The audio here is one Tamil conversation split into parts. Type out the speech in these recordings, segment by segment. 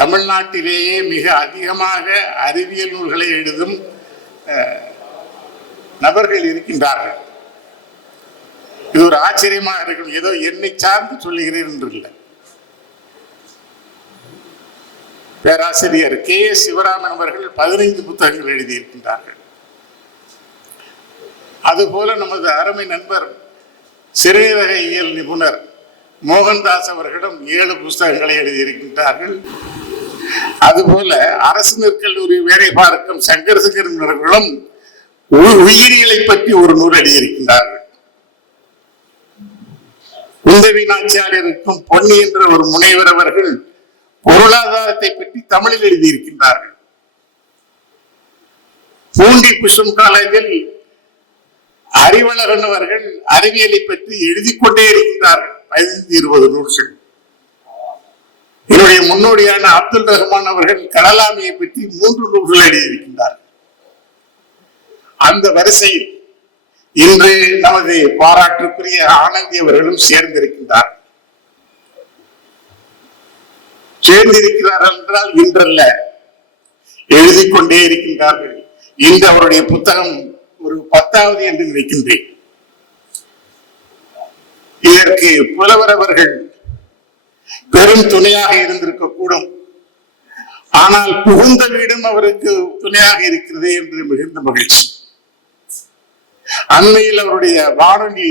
தமிழ்நாட்டிலேயே மிக அதிகமாக அறிவியல் நூல்களை எழுதும் நபர்கள் இருக்கின்றார்கள். இது ஒரு ஆச்சரியமாக இருக்கும். ஏதோ என்னை சார்ந்து சொல்லுகிறேன் என்று இல்லை. பேராசிரியர் K.S. சிவராமன் அவர்கள் 15 புத்தகங்கள் எழுதியிருக்கின்றார்கள். அதுபோல நமது அருமை நண்பர் சிறுநீரக இயல் நிபுணர் மோகன்தாஸ் அவர்களும் 7 புத்தகங்களை எழுதியிருக்கின்றார்கள். அதுபோல அரசு நெற்கல்லூரி வேலை பார்க்கும் சங்கர் அவர்களும் உயிரியலை பற்றி ஒரு நூல் எழுதியிருக்கின்றார்கள். குந்தவி நாச்சியாரிற்கும் பொன்னி என்ற ஒரு முனைவர் அவர்கள் பொருளாதாரத்தை பற்றி தமிழில் எழுதியிருக்கின்றார்கள். பூண்டி புஷ்பம் காலேஜில் அறிவழகன் அவர்கள் அறிவியலை பற்றி எழுதி கொண்டே இருக்கின்றார்கள். 15-20 நூல்கள். என்னுடைய முன்னோடியான அப்துல் ரஹ்மான் அவர்கள் கடலாமையை பற்றி 3 நூல்கள் எழுதியிருக்கின்றார்கள். அந்த வரிசையில் இன்று நமது பாராட்டுக்குரிய ஆனந்தி அவர்களும் சேர்ந்திருக்கின்றார். சேர்ந்திருக்கிறார்கள் என்றால் இன்றல்ல, எழுதி கொண்டே இருக்கின்றார்கள். இன்று அவருடைய புத்தகம் ஒரு 10வது என்று நினைக்கின்றேன். இதற்கு புலவர் அவர்கள் பெரும் துணையாக இருந்திருக்க கூடும். ஆனால் புகுந்த வீடும் அவருக்கு துணையாக இருக்கிறது என்று மிகுந்த மகிழ்ச்சி. அண்மையில் அவருடைய வானொலி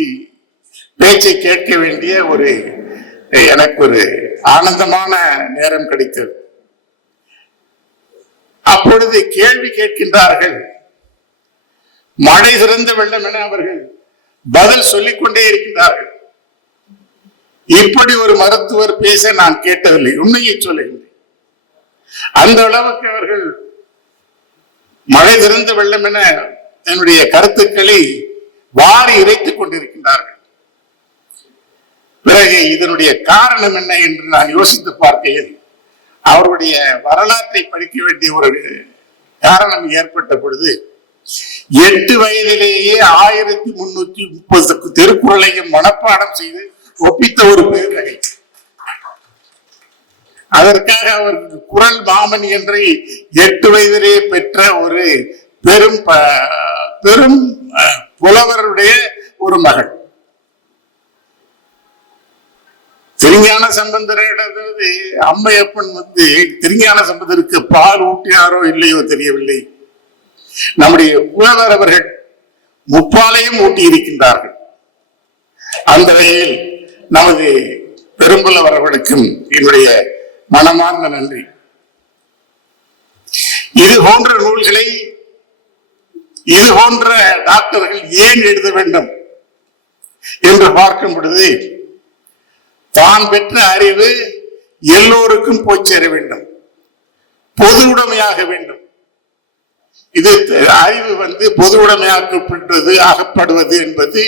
பேச்சை கேட்க வேண்டிய எனக்கு ஒரு ஆனந்தமான நேரம் கிடைத்தது. அப்பொழுது கேள்வி கேட்கின்றார்கள். மழை சிறந்த வெள்ளம் என அவர்கள் பதில் சொல்லிக் கொண்டே இருக்கின்றார்கள். இப்படி ஒரு மருத்துவர் பேச நான் கேட்டதில்லை, உண்மையை சொல்லுகின்றேன். அந்த அளவுக்கு அவர்கள் மழை சிறந்த வெள்ளம் என என்னுடைய கருத்துக்களை வாரி இறைத்துக் கொண்டிருக்கின்றார்கள். பிறகு இதனுடைய காரணம் என்ன என்று நான் யோசித்து பார்க்கையில் அவருடைய வரலாற்றை படிக்க வேண்டிய ஒரு காரணம் ஏற்பட்ட பொழுது 8 வயதிலேயே 1330 திருக்குறளையும் மனப்பாடம் செய்து ஒப்பித்த ஒரு பேரகை. அதற்காக அவருக்கு குறள் மாமன் என்று 8 வயதிலேயே பெற்ற ஒரு பெரும் புலவருடைய ஒரு மகள். திருஞான சம்பந்தரிடது அம்மையப்பன் திருஞான சம்பந்தருக்கு பால் ஊட்டினாரோ இல்லையோ தெரியவில்லை. நம்முடைய புலவர் அவர்கள் முப்பாலையும் ஊட்டி இருக்கின்றார்கள். அந்த வகையில் நமது பெரும்புலவர் அவர்களுக்கும் என்னுடைய மனமார்ந்த நன்றி. இது போன்ற நூல்களை இது போன்ற டாக்டர்கள் ஏன் எழுத வேண்டும் என்று பார்க்கும் பொழுது தான் பெற்ற அறிவு எல்லோருக்கும் போய் சேர வேண்டும், பொது உடைமையாக வேண்டும். இது அறிவு பொது உடைமையாக்கப்பட்டது ஆகப்படுவது என்பது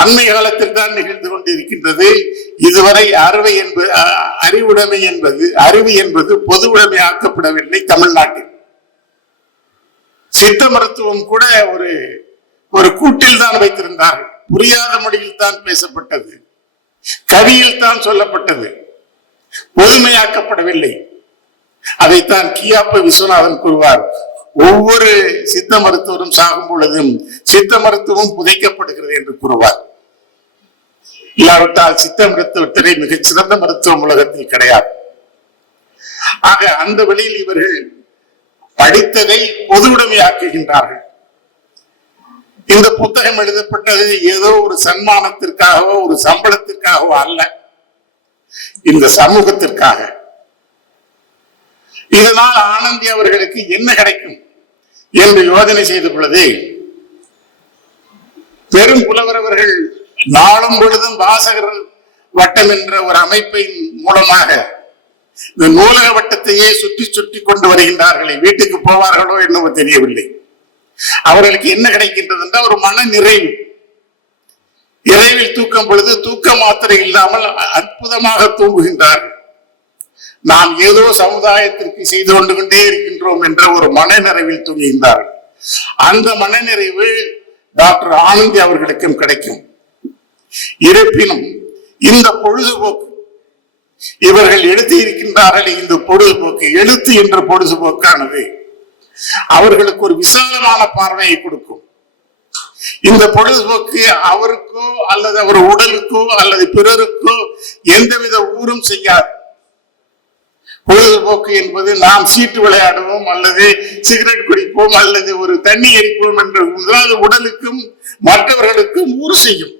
அண்மை காலத்தில் தான் நிகழ்ந்து கொண்டிருக்கின்றது. இதுவரை அறிவு என்பது பொது உடைமையாக்கப்படவில்லை. தமிழ்நாட்டில் சித்த மருத்துவம் கூட ஒரு கூட்டில் தான் வைத்திருந்தார்கள். புரியாத மொழியில் தான் பேசப்பட்டது, கவியில் தான் சொல்லப்பட்டது, பொதுமையாக்கப்படவில்லை. அதைத்தான் கியாப்ப விஸ்வநாதன் கூறுவார், ஒவ்வொரு சித்த மருத்துவரும் சாகும் பொழுதும் சித்த மருத்துவம் புதைக்கப்படுகிறது என்று கூறுவார். இல்லாவிட்டால் சித்த மருத்துவத்திலே மிகச் சிறந்த மருத்துவம் உலகத்தில் கிடையாது. ஆக அந்த வழியில் இவர்கள் படித்ததை பொது உடைமையாக்குகின்றார்கள். இந்த புத்தகம் எழுதப்பட்டது ஏதோ ஒரு சன்மானத்திற்காகவோ ஒரு சம்பளத்திற்காகவோ அல்ல, இந்த சமூகத்திற்காக. இதனால் ஆனந்தி அவர்களுக்கு என்ன கிடைக்கும் என்று யோசனை செய்த பொழுது பெரும் புலவர் அவர்கள் நாளும் பொழுதும் வாசகர் வட்டம் என்ற ஒரு அமைப்பின் மூலமாக இந்த நூலக வட்டத்தையே சுற்றி சுற்றி கொண்டு வருகின்றார்களே, வீட்டுக்கு போவார்களோ என்னவோ தெரியவில்லை. அவர்களுக்கு என்ன கிடைக்கின்றது என்றால் ஒரு மன நிறைவு. இரவில் தூக்கம் பொழுது தூக்க மாத்திரை இல்லாமல் அற்புதமாக தூங்குகின்றார்கள். நாம் ஏதோ சமுதாயத்திற்கு செய்து கொண்டே இருக்கின்றோம் என்ற ஒரு மன நிறைவில் தூங்குகின்றார்கள். அந்த மன நிறைவு டாக்டர் ஆனந்தி அவர்களுக்கும் கிடைக்கும். இருப்பினும் இந்த பொழுதுபோக்கு இவர்கள் எழுதியிருக்கின்றார்கள். இந்த பொழுதுபோக்கு எழுத்து என்ற பொழுதுபோக்கானது அவர்களுக்கு ஒரு விசாலமான பார்வையை கொடுக்கும். இந்த பொழுதுபோக்கு அவருக்கோ அல்லது அவர் உடலுக்கோ அல்லது பிறருக்கோ எந்தவித ஊரும் செய்யாது. பொழுதுபோக்கு என்பது நாம் சீட்டு விளையாடுவோம் அல்லது சிகரெட் குடிப்போம் அல்லது ஒரு தண்ணி எரிப்போம் என்ற உடலுக்கும் மற்றவர்களுக்கும் ஊறு செய்யும்.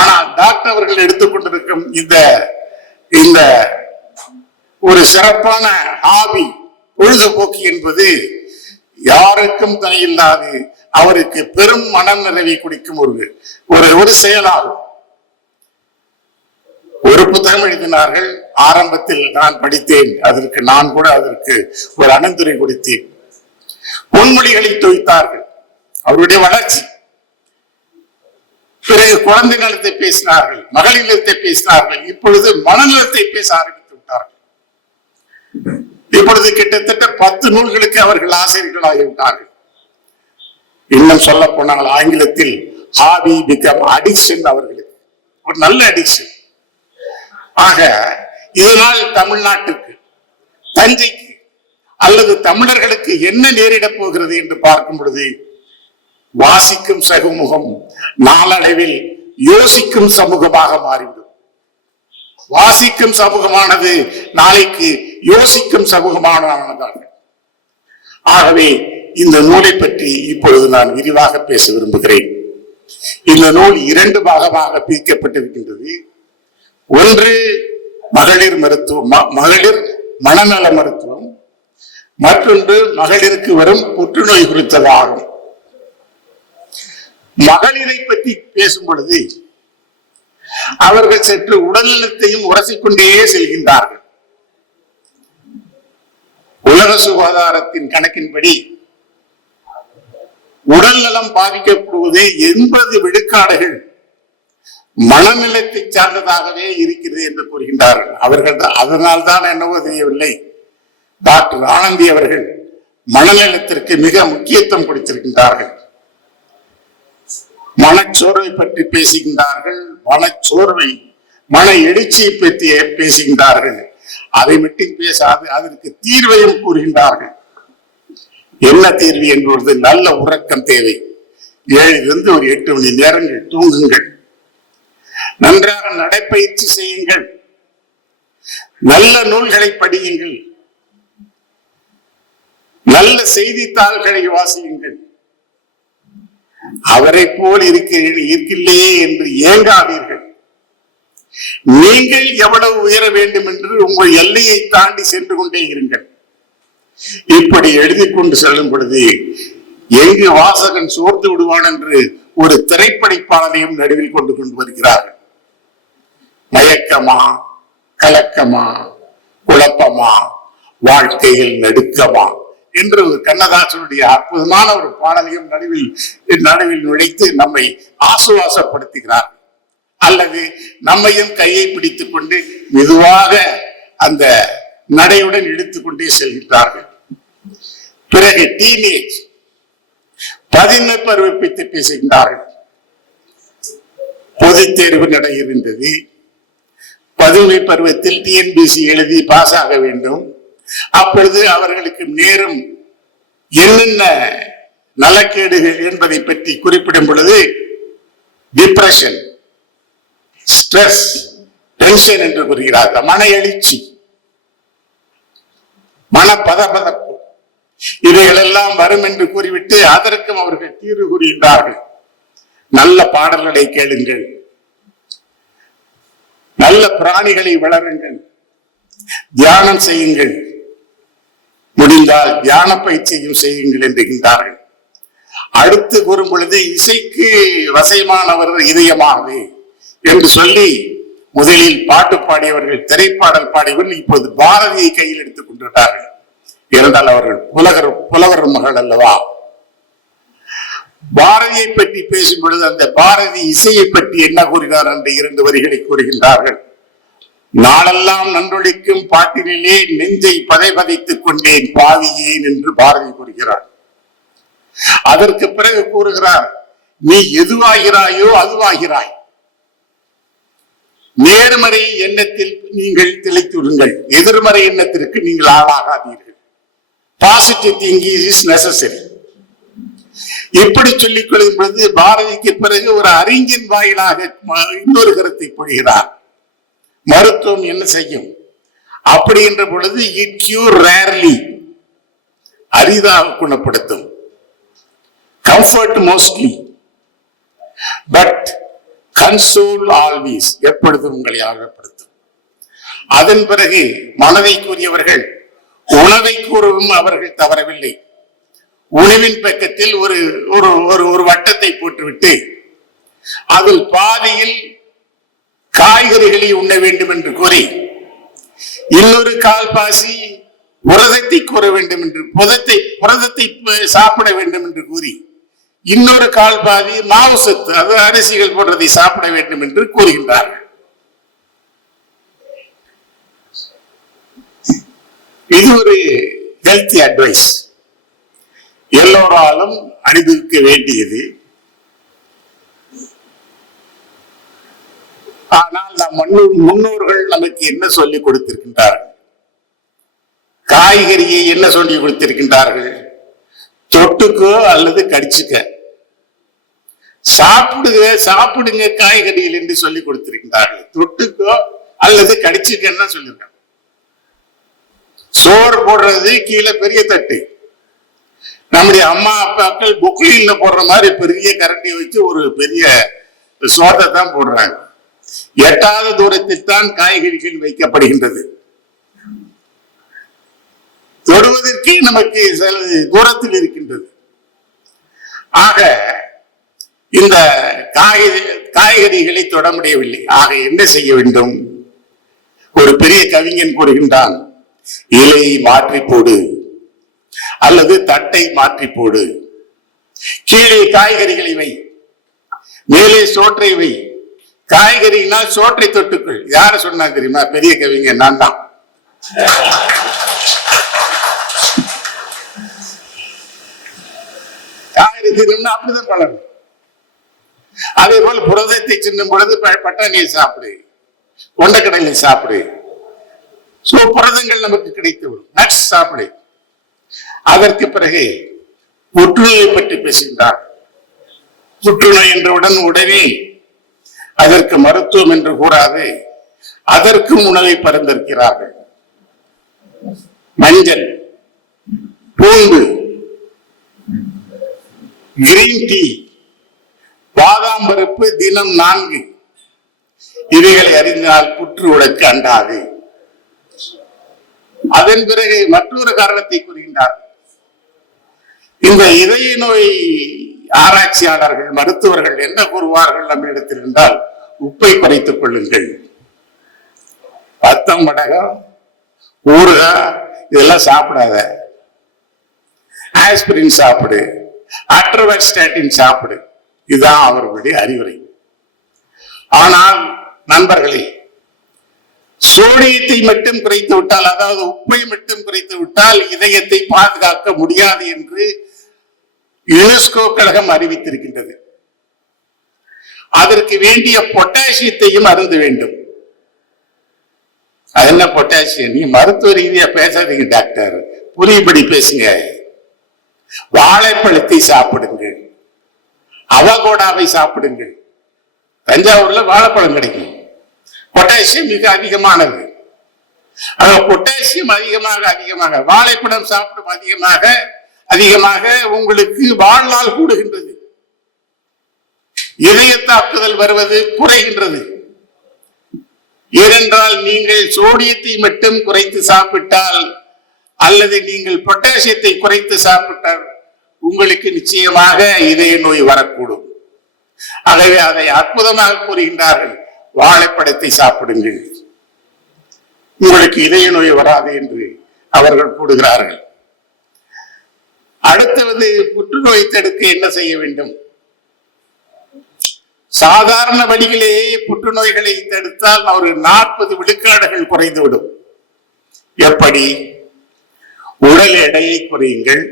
ஆனால் டாக்டர் அவர்கள் எடுத்துக்கொண்டிருக்கும் இந்த ஒரு சிறப்பான ஹாபி பொழுதுபோக்கு என்பது யாருக்கும் தனியில்லாது அவருக்கு பெரும் மனநிறைவை கொடுக்கும் ஒரு செயலாகும். ஒரு புத்தகம் எழுதினார்கள். ஆரம்பத்தில் நான் படித்தேன். நான் கூட அதற்கு ஒரு அணுந்துரை கொடுத்தேன். பொன்மொழிகளை தொய்த்தார்கள். அவருடைய வளர்ச்சி. பிறகு குழந்தை நலத்தை பேசினார்கள், மகளிர் நலத்தை பேசினார்கள். இப்பொழுது மனநலத்தை பேச ஆரம்பித்து விட்டார்கள். இப்பொழுது கிட்டத்தட்ட 10 நூல்களுக்கு அவர்கள் ஆசிரியர்களாகிவிட்டார்கள். இன்னும் சொல்ல போனால் ஆங்கிலத்தில் ஹாபி பிகம் அடிக்ஷன் அவர்களுக்கு ஒரு நல்ல அடிக்ஷன். ஆக இதனால் தமிழ்நாட்டுக்கு, தஞ்சைக்கு அல்லது தமிழர்களுக்கு என்ன நேரிடப் போகிறது என்று பார்க்கும் பொழுது வாசிக்கும் சமூகம் நாளடைவில் யோசிக்கும் சமூகமாக மாறிவிடும். வாசிக்கும் சமூகமானது நாளைக்கு யோசிக்கும் சமூகமானதாக. ஆகவே இந்த நூலை பற்றி இப்பொழுது நான் விரிவாக பேச விரும்புகிறேன். இந்த நூல் 2 பாகமாக பிரிக்கப்பட்டிருக்கின்றது. ஒன்று மகளிர் மருத்துவம், மகளிர் மனநல மருத்துவம். மற்றொன்று மகளிருக்கு வரும் புற்றுநோய் குறித்ததாகும். மகளிரை பற்றி பேசும் பொழுது அவர்கள் சற்று உடல்நலத்தையும் உரசிக்கொண்டே செல்கின்றார்கள். உலக சுகாதாரத்தின் கணக்கின்படி உடல் நலம் பாதிக்கப்படுவது 80 விழுக்காடுகள் மனநிலத்தை சார்ந்ததாகவே இருக்கிறது என்று கூறுகின்றார்கள். அவர்கள் அதனால் தான் என்னவோ தெரியவில்லை, டாக்டர் ஆனந்தி அவர்கள் மனநலத்திற்கு மிக முக்கியத்துவம் கொடுத்திருக்கின்றார்கள். மனச்சோர்வை பற்றி பேசுகின்றார்கள். மனச்சோர்வை, மன எழுச்சியை பற்றி பேசுகின்றார்கள். அதை மட்டும் பேசாது அதற்கு தீர்வையும் கூறுகின்றார்கள். என்ன தீர்வு என்பது நல்ல உறக்கம் தேவை. 7 ஒரு 8 மணி நேரங்கள் தூங்குங்கள், நன்றாக நடைப்பயிற்சி செய்யுங்கள், நல்ல நூல்களை படியுங்கள், நல்ல செய்தித்தாள்களை வாசியுங்கள். அவரை போல் இருக்கில்லையே என்று ஏங்காதீர்கள். நீங்கள் எவ்வளவு உயர வேண்டும் என்று உங்கள் எல்லையை தாண்டி சென்று கொண்டே இருங்கள். இப்படி எழுதி கொண்டு செல்லும் பொழுது எங்கு வாசகன் சோர்ந்து விடுவான் என்று ஒரு திரைப்படைப்பாளரையும் நடுவில் கொண்டு வருகிறார்கள். மயக்கமா, கலக்கமா, குழப்பமா, வாழ்க்கையில் நடுக்கமா என்று ஒரு கண்ணதாசனுடைய அற்புதமான ஒரு பாடலையும் நடுவில் நுழைத்து நம்மை ஆசுவாசப்படுத்துகிறார். அல்லது நம்மையும் கையை பிடித்துக் கொண்டு மெதுவாக அந்த நடையுடன் இழுத்துக்கொண்டே செல்கின்றார்கள். பிறகு டீனேஜ், 11 பருவத்தை பற்றி பேசுகின்றார்கள். பொதுத் தேர்வு நடைகின்றது. 11 பருவத்தில் TNPSC எழுதி பாஸ் ஆக வேண்டும். அப்பொழுது அவர்களுக்கு நேரும் என்னென்ன நலக்கேடுகள் என்பதை பற்றி குறிப்பிடும் பொழுது டிப்ரெஷன், ஸ்ட்ரெஸ், டென்ஷன் என்று கூறுகிறார்கள். மன எழுச்சி, மன பதபதப்பு, இவைகளெல்லாம் வரும் என்று கூறிவிட்டு அதற்கும் அவர்கள் தீர்வு கூறுகின்றார்கள். நல்ல பாடல்களை கேளுங்கள், நல்ல பிராணிகளை வளருங்கள், தியானம் செய்யுங்கள், முடிந்தால் தியான பயிற்சியும் செய்யுங்கள் என்கின்றார்கள். அடுத்து கூறும் பொழுது இசைக்கு வசைமானவர் இதயமாகவே என்று சொல்லி முதலில் பாட்டு பாடியவர்கள், திரைப்பாடல் பாடியவர்கள் இப்போது பாரதியை கையில் எடுத்துக் கொண்டிருக்கிறார்கள். இருந்தால் அவர்கள் புலவர் மகள் அல்லவா. பாரதியை பற்றி பேசும் பொழுது அந்த பாரதி இசையை பற்றி என்ன கூறுகிறார் என்ற 2 வரிகளை கூறுகின்றார்கள். நாளெல்லாம் நன்றொழிக்கும் பாட்டினிலே நெஞ்சை பதைத்துக் கொண்டேன் பாவியேன் என்று பாரதி கூறுகிறார். அதற்கு பிறகு கூறுகிறார், நீ எதுவாகிறாயோ அதுவாகிறாய். நேர்மறை எண்ணத்தில் நீங்கள் திளைத்துடுங்கள், எதிர்மறை எண்ணத்திற்கு நீங்கள் ஆளாகாதீர்கள். Positive thinking is necessary. எப்படி சொல்லிக் கொள்ளும் பொழுது பாரதிக்கு பிறகு ஒரு அறிஞன் வாயிலாக இன்னொரு கருத்தை பொழிகிறார். மருத்துவம் என்ன செய்யும் அப்படி என்ற பொழுது இட் கியூர் ரேர்லி, அரிதாக குணப்படுத்தும். Comfort mostly, but console always, எப்பொழுதும் உங்களை ஆழ்வப்படுத்தும். அதன் பிறகு மனதை கூறியவர்கள் உணவை கூறவும் அவர்கள் தவறவில்லை. உணவின் பக்கத்தில் ஒரு ஒரு ஒரு வட்டத்தை போட்டுவிட்டு அதில் பாதியில் காய்கறிகளை உண்ண வேண்டும் என்று கூறி, இன்னொரு கால்பாசி புரதத்தை கூற வேண்டும் என்று, புரதத்தை சாப்பிட வேண்டும் என்று கூறி, இன்னொரு கால்பாதி மாவு சத்து, அது அரிசிகள் போன்றதை சாப்பிட வேண்டும் என்று கூறுகின்றார்கள். இது ஒரு ஹெல்த்தி அட்வைஸ், எல்லோராலும் அனுபவிக்க வேண்டியது. ஆனால் நம் முன்னோர்கள் நமக்கு என்ன சொல்லிக் கொடுத்திருக்கின்றார்கள்? காய்கறியை என்ன சொல்லி கொடுத்திருக்கின்றார்கள்? தொட்டுக்கோ அல்லது கடிச்சுக்க, சாப்பிடுங்க காய்கறிகள் என்று சொல்லி கொடுத்திருக்கின்றார்கள். தொட்டுக்கோ அல்லது கடிச்சுக்கன்னு சொல்லியிருக்காங்க. சோறு போடுறது கீழே பெரிய தட்டு, நம்முடைய அம்மா அப்பாக்கள் புக்லின்ல போடுற மாதிரி பெரிய கரண்டியை வச்சு ஒரு பெரிய சோத்தை தான் போடுறாங்க. எட்டாவது தூரத்தில் தான் காய்கறிகள் வைக்கப்படுகின்றது. தொடுவதற்கு நமக்கு சில தூரத்தில் இருக்கின்றது. ஆக இந்த காய்கறிகளை தொட முடியவில்லை. ஆக என்ன செய்ய வேண்டும்? ஒரு பெரிய கவிஞன் கூறுகின்றான், இலையை மாற்றி போடு அல்லது தட்டை மாற்றி போடு, கீழே காய்கறிகளை வை, மேலே சோற்றை வை. காய்கறினால் சோற்றை தொட்டுக்கள். யார சொன்னா தெரியுமா? பெரிய கவிஞன், நான் தான். காய்கறி தின்னு அப்படிதான் பழகும். அதே போல புரதத்தை சின்னும் பொழுது பட்டாணியை சாப்பிடு, கொண்டக்கடலை சாப்பிடு, புரதங்கள் நமக்கு கிடைத்து விடும். நட்ஸ் சாப்பிடு. அதற்கு பிறகு புற்றுநோயை பற்றி பேசுகின்றார். புற்றுநோய் என்றவுடன் உடனே அதற்கு மருத்துவம் என்று கூறாது, அதற்கும் உணவை பரிந்துரைக்கிறார்கள். மஞ்சள், பூண்டு, கிரீன் டீ, பாதாம் பருப்பு தினம் 4, இவைகளை அறிந்தால் புற்று உடற்கு அண்டாது. அதன் பிறகு மற்றொரு காரணத்தை கூறுகின்றார். இந்த இதய நோய் ஆராய்ச்சியாளர்கள், மருத்துவர்கள் என்ன கூறுவார்கள் நம்மிடத்தில் என்றால், உப்பை குறைத்துக் கொள்ளுங்கள், பத்தம் வடகம், ஊறுகாய் இதெல்லாம் சாப்பிடாத, ஆஸ்பிரின் சாப்பிடு, அட்ரோவஸ்டாட்டின் சாப்பிடு. இதுதான் அவர்களுடைய அறிவுரை. ஆனால் நண்பர்களே, சோடியத்தை மட்டும் குறைத்து விட்டால், அதாவது உப்பை மட்டும் குறைத்து விட்டால் இதயத்தை பாதுகாக்க முடியாது என்று யுனெஸ்கோ கழகம் அறிவித்திருக்கின்றது. அதற்கு வேண்டிய பொட்டாசியத்தையும் அருந்த வேண்டும். அது என்ன பொட்டாசியம்? நீ மருத்துவ ரீதியா பேசாதீங்க டாக்டர், புரியும்படி பேசுங்க. வாழைப்பழத்தை சாப்பிடுங்கள், அவகோடாவை சாப்பிடுங்கள். தஞ்சாவூர்ல வாழைப்பழம் கிடைக்கும். பொட்டாசியம் மிக அதிகமானது. பொட்டாசியம் அதிகமாக வாழைப்பழம் சாப்பிடும் அதிகமாக உங்களுக்கு வாழ்நாள் கூடுகின்றது, இதய தாக்குதல் வருவது குறைகின்றது. ஏனென்றால் நீங்கள் சோடியத்தை மட்டும் குறைத்து சாப்பிட்டால் அல்லது நீங்கள் பொட்டாசியத்தை குறைத்து சாப்பிட்டால் உங்களுக்கு நிச்சயமாக இதய நோய் வரக்கூடும். ஆகவே அதை அற்புதமாக கூறுகின்றார்கள், வாழைப்பழத்தை சாப்பிடுங்கள், உங்களுக்கு இதய நோய் வராது என்று அவர்கள் கூறுகிறார்கள். அடுத்தது, புற்றுநோய் தடுக்க என்ன செய்ய வேண்டும்? சாதாரண வழியிலேயே புற்றுநோய்களை தடுத்தால் ஒரு 40 விழுக்காடுகள் குறைந்துவிடும். எப்படி? உடல் எடையை குறையுங்கள்,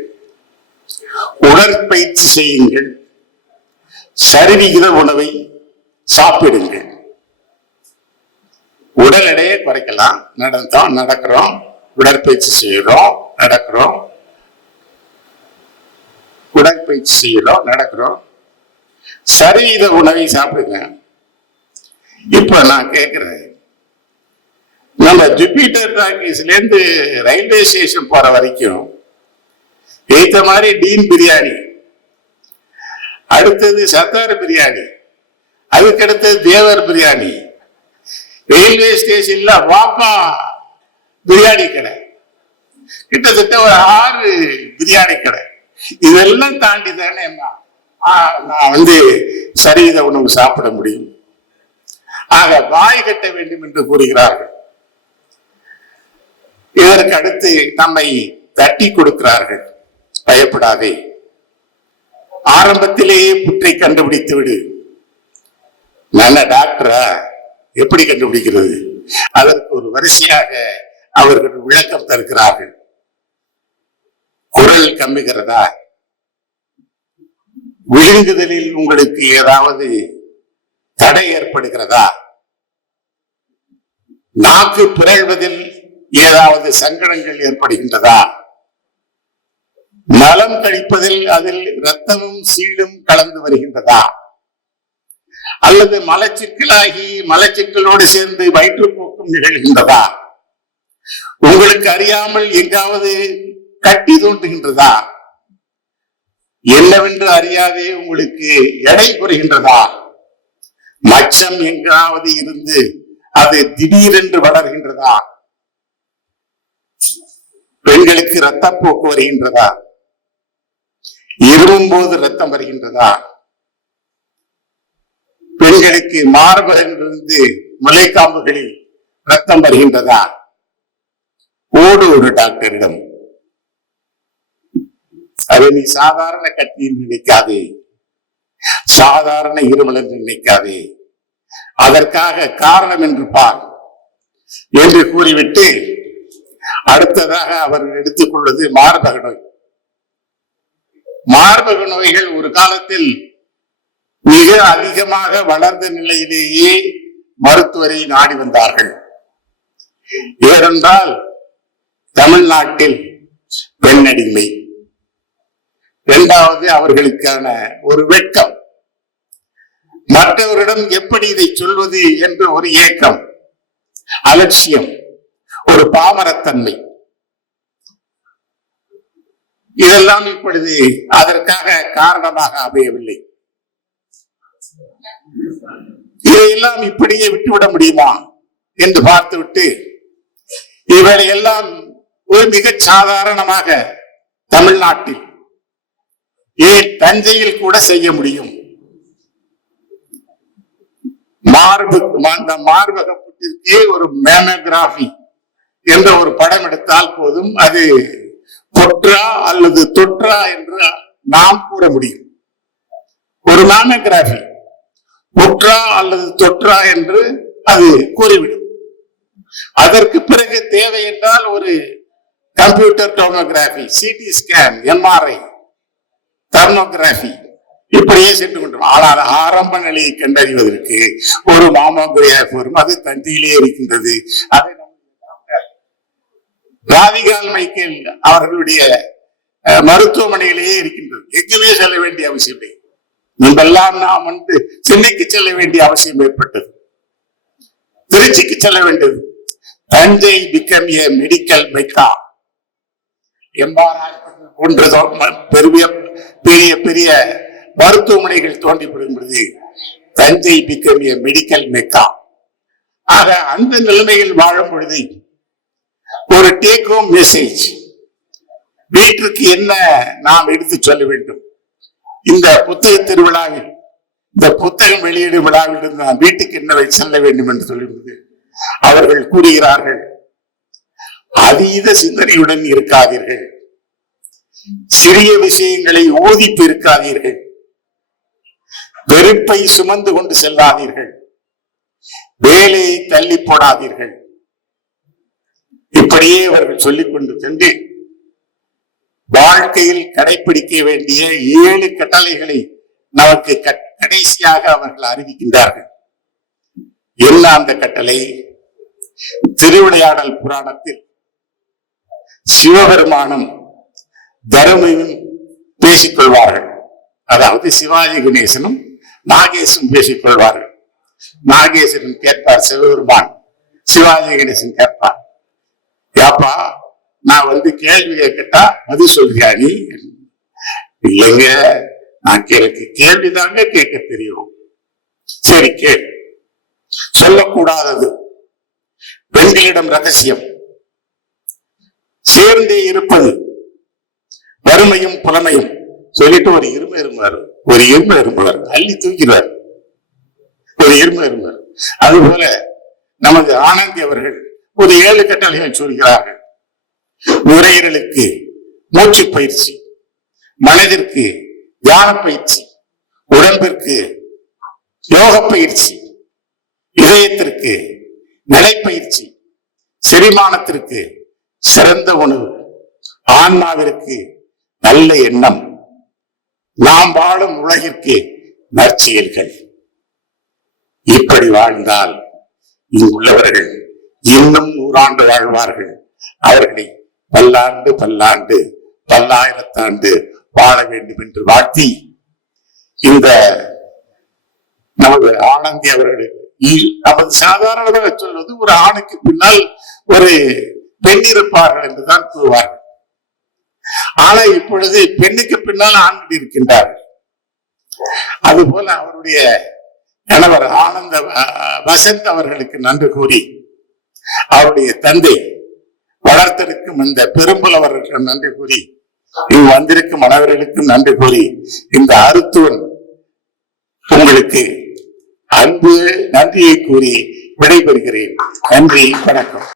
உடற்பயிற்சி செய்யுங்கள், சரிவிகித உணவை சாப்பிடுங்கள். உடல் எடையை குறைக்கலாம். நடக்கிறோம், உடற்பயிற்சி செய்யறோம், நடக்கிறோம், சரிவித உணவை சாப்பிடுங்க. இப்ப நான் கேட்கிறேன், நம்ம ஜூபிட்டர் டாக்கீஸ்ல இருந்து ரயில்வே ஸ்டேஷன் போற வரைக்கும் ஏத்த மாதிரி டீன் பிரியாணி, அடுத்தது சத்தார் பிரியாணி, அதுக்கு அடுத்தது தேவர் பிரியாணி, ரயில்வே ஸ்டேஷன்ல வாப்பா பிரியாணி கடை, கிட்டத்தட்ட ஒரு 6 பிரியாணி கடை. இதெல்லாம் தாண்டி தானே நான் சரிவித உணவு சாப்பிட முடியும். ஆக வாய் கட்ட வேண்டும் என்று கூறுகிறார்கள். இதற்கு அடுத்து நம்மை தட்டி கொடுக்கிறார்கள். பயப்படாதே, ஆரம்பத்திலேயே புற்றை கண்டுபிடித்து விடு. நல்ல டாக்டரா எப்படி கண்டுபிடிக்கிறது? அதற்கு ஒரு வரிசையாக அவர்கள் விளக்கம் தருகிறார்கள். குரல் கம்மிக்கிறதா, விழுங்குதலில் உங்களுக்கு ஏதாவது தடை ஏற்படுகிறதா, நாக்கு பிறழ்வதில் ஏதாவது சங்கடங்கள் ஏற்படுகின்றதா, மலம் கழிப்பதில் அதில் இரத்தமும் சீடும் கலந்து வருகின்றதா, அல்லது மலச்சிக்கலாகி மலச்சிக்கலோடு சேர்ந்து வயிற்றுப்போக்கும் நிகழ்கின்றதா, உங்களுக்கு அறியாமல் எங்காவது கட்டி தோன்றுகின்றதா, என்னவென்று அறியாதே உங்களுக்கு எடை குறைகின்றதா, மச்சம் எங்காவது இருந்து அது திடீரென்று வளர்கின்றதா, பெண்களுக்கு இரத்தப்போக்கு வருகின்றதா, இருமும் போது ரத்தம் வருகின்றதா, பெண்களுக்கு மார்பகத்திலிருந்து முலைக்காம்புகளில் ரத்தம் வருகின்றதா, ஓடு ஒரு டாக்டரிடம். அதை நீ சாதாரண கட்டியில் நினைக்காதே, சாதாரண இருமல் என்று நினைக்காதே, அதற்காக காரணம் என்று பார் என்று கூறிவிட்டு அடுத்ததாக அவர்கள் எடுத்துக்கொள்வது மார்பக நோய். மார்பக நோய்கள் ஒரு காலத்தில் மிக அதிகமாக வளர்ந்த நிலையிலேயே மருத்துவரை நாடி வந்தார்கள். ஏனென்றால் தமிழ்நாட்டில் பெண்ணடிமை, இரண்டாவது அவர்களுக்கான ஒரு வெட்கம், மற்றவரிடம் எப்படி இதை சொல்வது என்ற ஒரு ஏக்கம், அலட்சியம், ஒரு பாமரத்தன்மை, இதெல்லாம் இப்பொழுது அதற்காக காரணமாக அமையவில்லை. இதையெல்லாம் இப்படியே விட்டுவிட முடியுமா என்று பார்த்துவிட்டு இவளை எல்லாம் ஒரு மிகச் சாதாரணமாக தமிழ்நாட்டில், ஏன் தஞ்சையில் கூட செய்ய முடியும். மார்பகத்திற்கே ஒரு மேமோகிராபி என்ற ஒரு படம் எடுத்தால் போதும், அது தொற்றா அல்லது தொற்றா என்று நாம் கூற முடியும். ஒரு மேமோகிராபி தொற்றா அல்லது தொற்றா என்று அது கூறிவிடும். அதற்கு பிறகு தேவை என்றால் ஒரு computer tomography, CT scan, MRI, thermography, இப்படியே சென்று கொண்டோம். ஆனால் ஆரம்ப நிலையை கண்டறிவதற்கு ஒரு மாமோகிராபி வரும். அது தஞ்சையிலே இருக்கின்றது. அதை ராதிகால் மைக்கேல் அவர்களுடைய மருத்துவமனையிலேயே இருக்கின்றது. எங்குமே செல்ல வேண்டிய அவசியம் இல்லை. முன்பெல்லாம் நாம் சென்னைக்கு செல்ல வேண்டிய அவசியம் ஏற்பட்டது, திருச்சிக்கு செல்ல வேண்டியது. Thanjai became a medical mecca. MRI போன்ற பெரிய பெரிய பெரிய மருத்துவமனைகள் தோன்றிவிடும் பொழுது Thanjai became a medical mecca. ஆக அந்த நிலைமையில் வாழும் பொழுது ஒரு டேக் ஹோம் மெசேஜ், வீட்டிற்கு என்ன நாம் எடுத்து சொல்ல வேண்டும். இந்த புத்தக திருவிழாவில், இந்த புத்தகம் வெளியீடு விழாவில் இருந்து நாம் வீட்டுக்கு என்ன செல்ல வேண்டும் என்று சொல்லுவது, அவர்கள் கூறுகிறார்கள், அதீத சிந்தனையுடன் இருக்காதீர்கள், சிறிய விஷயங்களை ஓதி பெருக்காதீர்கள், வெறுப்பை சுமந்து கொண்டு செல்லாதீர்கள், வேலையை தள்ளி போடாதீர்கள். இப்படியே அவர்கள் சொல்லிக் கொண்டு சென்று வாழ்க்கையில் கடைபிடிக்க வேண்டிய 7 கட்டளைகளை நமக்கு கடைசியாக அவர்கள் அறிவிக்கின்றார்கள். என்ன அந்த கட்டளை? திருவிளையாடல் புராணத்தில் சிவபெருமானும் தருமையும் பேசிக் கொள்வார்கள். அதாவது சிவாஜி கணேசனும் நாகேஷும் பேசிக் கொள்வார்கள். நாகேஸ்வரன் கேட்பார், சிவபெருமான் சிவாஜி கணேசன் கேட்பார், யாப்பா நான் கேள்வி கேட்கட்டா அது சொல்றியா நீ? இல்லைங்க, நான் கேள்விதாங்க கேட்க தெரியும். சரி கேள். சொல்லக்கூடாதது, பெண்களிடம் ரகசியம், சேர்ந்தே இருப்பது, வறுமையும் புலமையும் சொல்லிட்டு ஒரு இரும இரும்புவார் அள்ளி தூக்கிறார். ஒரு இரும இரும்பர். அதுபோல நமது ஆனந்தி அவர்கள் ஒரு 7 கட்டளைகள் சொல்கிறார்கள். நுரையீரலுக்கு மூச்சு பயிற்சி, மனதிற்கு தியான பயிற்சி, உடம்பிற்கு யோக பயிற்சி, இதயத்திற்கு நிலைப்பயிற்சி, செரிமானத்திற்கு சிறந்த உணவு, ஆன்மாவிற்கு நல்ல எண்ணம், நாம் வாழும் உலகிற்கு நற்செயல்கள். இப்படி வாழ்ந்தால் இங்குள்ளவர்கள் இன்னும் 100 ஆண்டு வாழ்வார்கள். அவர்களை பல்லாண்டு பல்லாண்டு பல்லாயிரத்தாண்டு வாழ வேண்டும் என்று வாழ்த்தி, இந்த நமது ஆனந்தி அவர்களுக்கு நமது சாதாரணமாக சொல்வது, ஒரு ஆணுக்கு பின்னால் ஒரு பெண் இருப்பார்கள் என்றுதான் கூறுவார்கள். ஆனா இப்பொழுது பெண்ணுக்கு பின்னால் ஆண்கள் இருக்கின்றார்கள். அதுபோல அவருடைய கணவர் ஆனந்த வசந்த் அவர்களுக்கு நன்றி கூறி, அவருடைய தந்தை வளர்த்திருக்கும் இந்த பெரும்புலவர்களுக்கு நன்றி கூறி, இங்கு வந்திருக்கும் அனைவர்களுக்கும் நன்றி கூறி, இந்த அருத்துவன் உங்களுக்கு அன்பு நன்றியை கூறி விடைபெறுகிறேன். நன்றி, வணக்கம்.